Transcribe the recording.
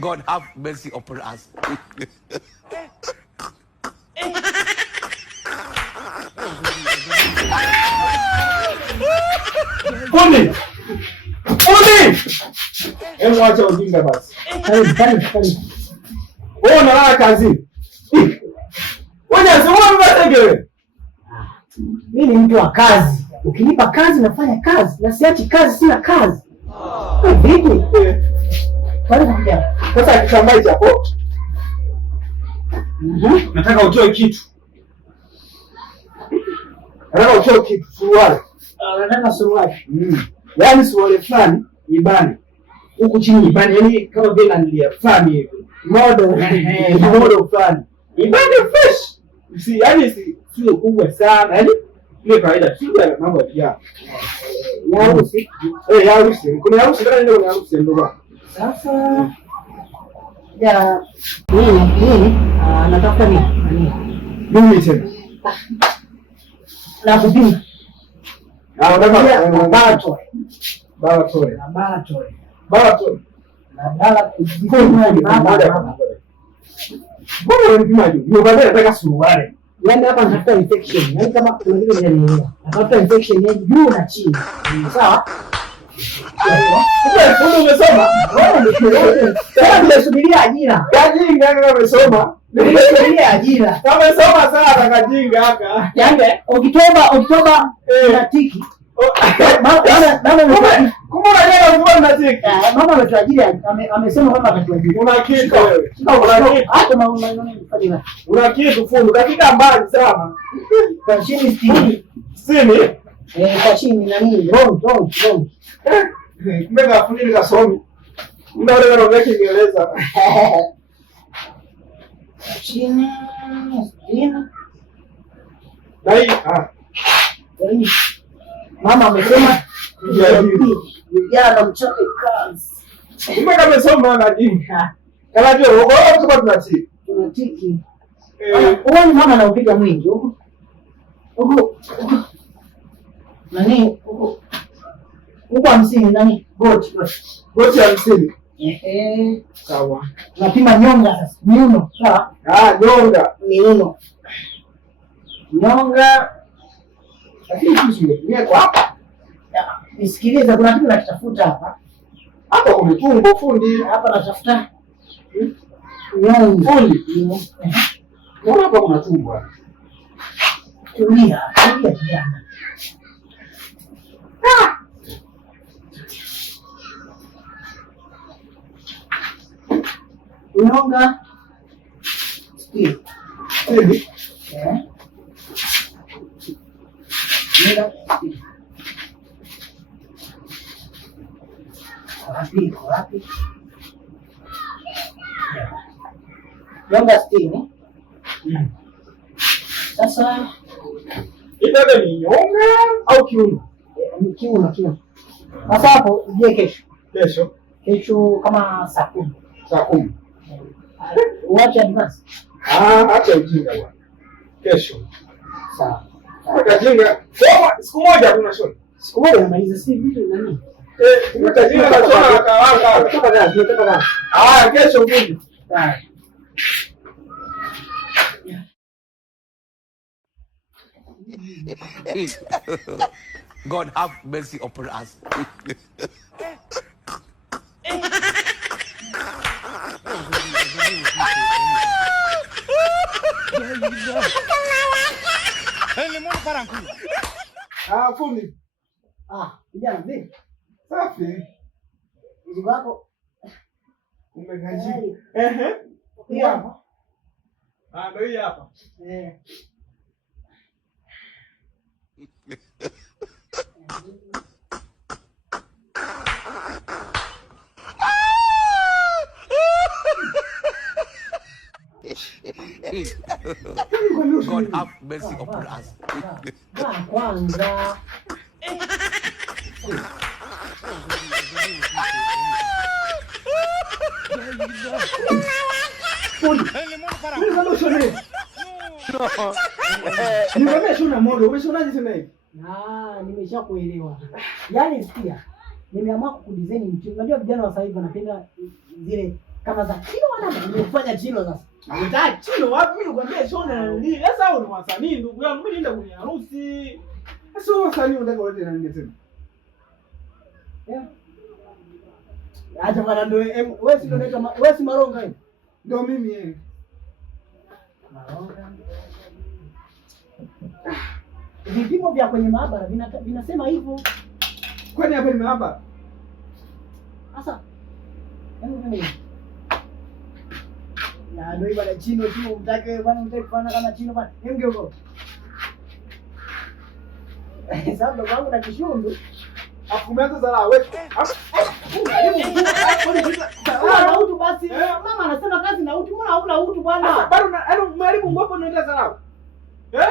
God have mercy upon us. Fundi! Fundi! Hebu acha ujinga basi. Karibu. Wewe unalala kazini. Wewe unasema wewe. Mimi ni mtu wa kazi. Ukinipa kazi nafanya kazi, na siachi kazi sina kazi. Vipi? Karibu kuja. Sasa kitambaa hicho hapo. Nataka utoe kitu. Suruali. Nataka suruali. Yaani suruali fulani ibani. Huku chini ibani, yaani kama vile nilia fulani hivi. Model fulani. Ibani fresh. Si sio kubwa sana. Yaani ile kawaida sio mambo ya harusi. Harusi. Kuna harusi kana ndio kuna harusi ndio. Sasa ya nini? Natafuta nini? Mimi tena. Na kupima. Unataka laboratory. Mbona unapimaje? Ndio baadaye nataka suruali. Yaani hapa natafuta infection. Yaani kama kuna kitu kinanielewa. Natafuta infection ya juu na chini. Sawa? Wewe umesoma? Sasa tunasubiria ajira. Kajinga kama umesoma. Tunasubiria ajira. Kama umesoma sana kajinga haka. Yaani Oktoba tunatiki. Kumbe jana mvua mnatiki. Mama ametuajiri, amesema kwamba atatuajiri. Una kitu wewe. Hata maneno nifanye. Una kitu fundi, dakika mbali sana. Kwa chini 60. Sini? Kwa chini nani? Wrong. Kumbe kafundi nikasomi. Ndio leo naongea Kiingereza. Chini 60. Dai, mama amesema vijana mchape kazi. Kumbe kama soma na jinga. Kama ndio huko tuko tunatiki. Huoni mama anaupiga mwingi huko? Nani huko? Huko 50 nani? Goti 50. Sawa. Napima nyonga sasa. Miuno, sawa? Nyonga. Miuno. Nyonga. Lakini tusimetumia kwa hapa. Nisikilize, kuna kitu nakitafuta hapa. Hapa kuna tumbo fundi. Hapa natafuta. Fundi. Mbona hapa kuna tumbo? Tulia kijana. Nyonga. Steve. Wapi? Nyonga 60. Sasa ile ni nyonga au kiuno? Ni kiuno. Sasa hapo je, kesho kama saa 10. Wacha advance. Acha ujinga bwana. Kesho. Sawa. Utajinga. Siku moja tunashona. Siku moja namaliza si vitu nani? Utajinga na shona kaanga. Kutoka gani? Kesho ngine. Sawa. God have mercy upon us. Fundi. Kijana vipi? Safi. Mzigo wako umegaji. Hapa. Ndio hii hapa. God have mercy upon us. Kwanza. Nimeshona modo, umeshonaje tena hivi? Nimeshakuelewa. Yaani sikia. Nimeamua kukudesign mtindo. Unajua vijana wa sasa hivi wanapenda zile kama za kilo wana nimefanya chilo sasa. Unataka chino wapi? Mimi nikwambia shona na nini? Sasa hao ni wasanii ndugu yangu. Mimi nienda kwenye harusi. Sasa wewe wasanii unataka ulete na nini tena? Yeah. Acha bana ndio wewe si ndio unaitwa wewe si Maronga hivi? Ndio mimi yeye. Maronga. Vipimo vya kwenye maabara vinasema hivyo. Kwani hapa ni maabara? Sasa mimi na ndio bwana chino mtake bwana mtake kufanya kama chino bwana. Hemge huko. Sababu wangu na kishundu. Afumeanza zala wewe. Na utu basi. Mama anasema kazi na utu. Mbona hauna utu bwana? Bado na mwalimu ngoko unaenda zala. Eh?